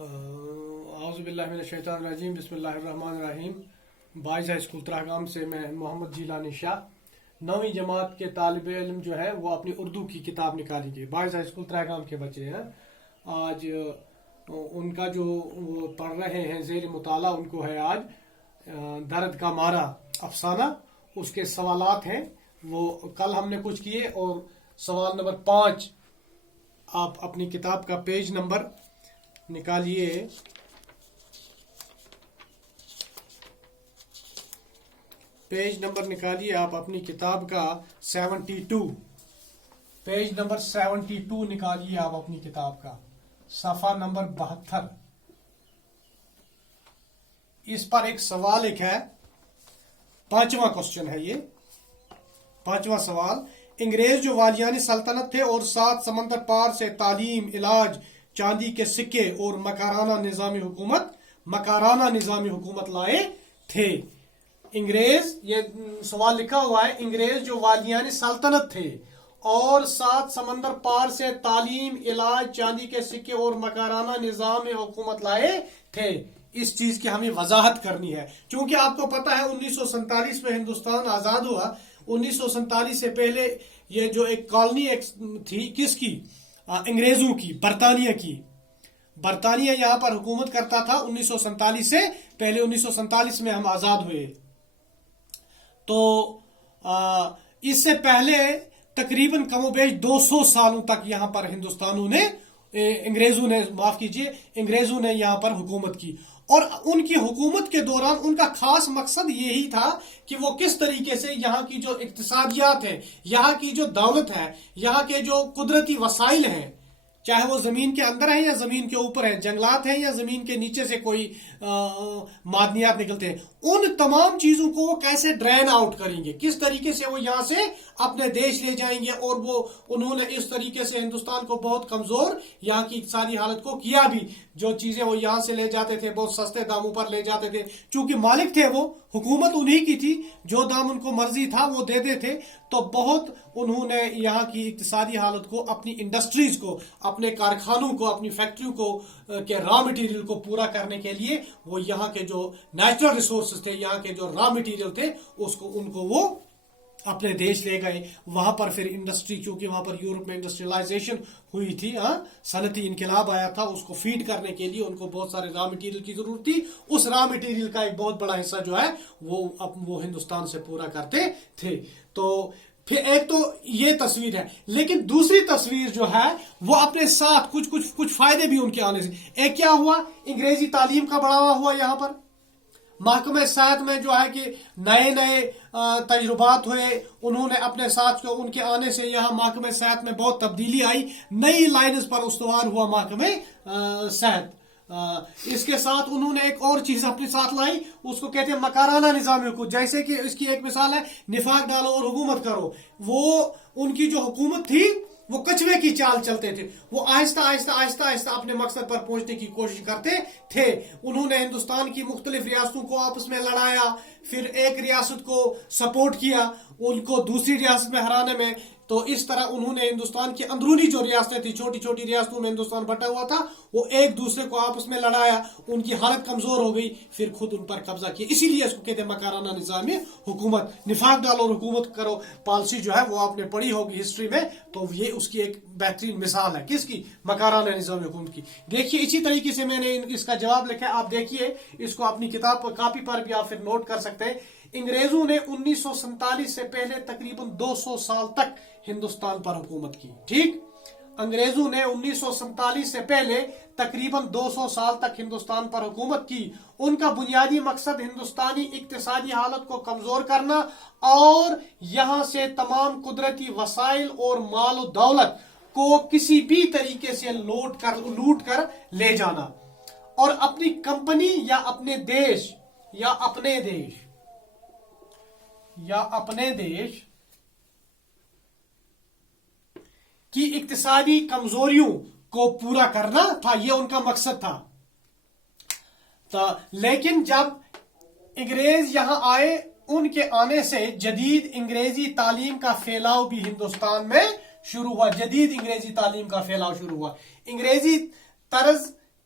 اعوذ باللہ من الشیطان الرجیم بسم اللہ الرحمن الرحیم. بائز ہائی اسکول تراگام سے میں محمد جیلانی شاہ 9ویں جماعت کے طالب علم جو ہے وہ اپنی اردو کی کتاب نکالیں گے. بائز ہائی اسکول تراگام کے بچے ہیں. آج ان کا جو وہ پڑھ رہے ہیں زیر مطالعہ ان کو ہے آج درد کا مارا افسانہ. اس کے سوالات ہیں وہ کل ہم نے کچھ کیے اور سوال نمبر 5 آپ اپنی کتاب کا پیج نمبر نکالیے. پیج نمبر نکالیے آپ اپنی کتاب کا 72. پیج نمبر 72 نکالیے آپ اپنی کتاب کا صفحہ نمبر 72. اس پر ایک سوال ایک ہے 5واں کوسچن ہے. یہ 5واں سوال: انگریز جو والیانی سلطنت تھے اور 7 سمندر پار سے تعلیم، علاج، چاندی کے سکے اور مکارانہ نظامی حکومت لائے تھے. انگریز، یہ سوال لکھا ہوا ہے، انگریز جو والیانی سلطنت تھے اور 7 سمندر پار سے تعلیم، علاج، چاندی کے سکے اور مکارانہ نظام حکومت لائے تھے. اس چیز کی ہمیں وضاحت کرنی ہے چونکہ آپ کو پتا ہے 1947 میں ہندوستان آزاد ہوا. 1947 سے پہلے یہ جو ایک کالونی تھی کس کی؟ انگریزوں کی، برطانیہ کی. برطانیہ یہاں پر حکومت کرتا تھا 1947 سے پہلے. 1947 میں ہم آزاد ہوئے. تو اس سے پہلے تقریباً کم و بیش 200 سالوں تک یہاں پر انگریزوں نے یہاں پر حکومت کی. اور ان کی حکومت کے دوران ان کا خاص مقصد یہی تھا کہ وہ کس طریقے سے یہاں کی جو اقتصادیات ہے، یہاں کی جو دولت ہے، یہاں کے جو قدرتی وسائل ہیں، چاہے وہ زمین کے اندر ہیں یا زمین کے اوپر ہیں، جنگلات ہیں یا زمین کے نیچے سے کوئی معدنیات نکلتے ہیں، ان تمام چیزوں کو وہ کیسے ڈرین آؤٹ کریں گے، کس طریقے سے وہ یہاں سے اپنے دیش لے جائیں گے. اور انہوں نے اس طریقے سے ہندوستان کو بہت کمزور، یہاں کی اقتصادی حالت کو کیا بھی. جو چیزیں وہ یہاں سے لے جاتے تھے بہت سستے داموں پر لے جاتے تھے. چونکہ مالک تھے وہ، حکومت انہی کی تھی، جو دام ان کو مرضی تھا وہ دیتے تھے. تو بہت انہوں نے یہاں کی اقتصادی حالت کو، اپنی انڈسٹریز کو، اپنے کارخانوں کو، اپنی فیکٹریوں کو کے را مٹیریل کو پورا کرنے کے لیے وہ یہاں کے جو نیچرل ریسورسز تھے، یہاں کے جو را مٹیریل تھے ان کو وہ اپنے دیش لے گئے. وہاں پر پھر انڈسٹری، کیونکہ وہاں پر یورپ میں انڈسٹریلائزیشن ہوئی تھی، صنعتی انقلاب آیا تھا، اس کو فیڈ کرنے کے لیے ان کو بہت سارے را مٹیریل کی ضرورت تھی. اس را مٹیریل کا ایک بہت بڑا حصہ جو ہے وہ ہندوستان سے پورا کرتے تھے. تو پھر ایک تو یہ تصویر ہے، لیکن دوسری تصویر جو ہے وہ اپنے ساتھ کچھ فائدے بھی ان کے آنے سے. ایک کیا ہوا؟ انگریزی تعلیم کا بڑھاوا ہوا. یہاں پر محکمہ صحت میں جو ہے کہ نئے تجربات ہوئے. انہوں نے اپنے ساتھ ان کے آنے سے یہاں محکمہ صحت میں بہت تبدیلی آئی. نئی لائنز پر استوار ہوا محکمہ صحت. اس کے ساتھ انہوں نے ایک اور چیز اپنے ساتھ لائی، اس کو کہتے ہیں مکارانہ نظام حکومت. جیسے کہ اس کی ایک مثال ہے نفاق ڈالو اور حکومت کرو. وہ ان کی جو حکومت تھی وہ کچھوے کی چال چلتے تھے. وہ آہستہ آہستہ اپنے مقصد پر پہنچنے کی کوشش کرتے تھے. انہوں نے ہندوستان کی مختلف ریاستوں کو آپس میں لڑایا، پھر ایک ریاست کو سپورٹ کیا ان کو دوسری ریاست میں ہرانے میں. تو اس طرح انہوں نے ہندوستان کی اندرونی جو ریاستیں تھیں، چھوٹی چھوٹی ریاستوں میں ہندوستان بٹا ہوا تھا، وہ ایک دوسرے کو آپس میں لڑایا. ان کی حالت کمزور ہو گئی، پھر خود ان پر قبضہ کیا. اسی لیے اس کو کہتے ہیں مکارانہ نظام حکومت. نفاق ڈالو اور حکومت کرو پالیسی جو ہے وہ آپ نے پڑھی ہوگی ہسٹری میں. تو یہ اس کی ایک بہترین مثال ہے. کس کی؟ مکارانہ نظام حکومت کی. دیکھیے اسی طریقے سے میں نے اس کا جواب لکھا ہے، آپ دیکھیے اس کو اپنی کتاب پر کاپی پر بھی آپ پھر نوٹ کر سکتے ہیں. انگریزوں نے 1947 سے پہلے تقریباً 200 سال تک ہندوستان پر حکومت کی. ٹھیک، انگریزوں نے 1947 سے پہلے تقریباً 200 سال تک ہندوستان پر حکومت کی. ان کا بنیادی مقصد ہندوستانی اقتصادی حالت کو کمزور کرنا اور یہاں سے تمام قدرتی وسائل اور مال و دولت کو کسی بھی طریقے سے لوٹ کر لے جانا اور اپنی کمپنی یا اپنے دیش کی اقتصادی کمزوریوں کو پورا کرنا تھا. یہ ان کا مقصد تھا. لیکن جب انگریز یہاں آئے، ان کے آنے سے جدید انگریزی تعلیم کا پھیلاؤ بھی ہندوستان میں شروع ہوا. انگریزی طرز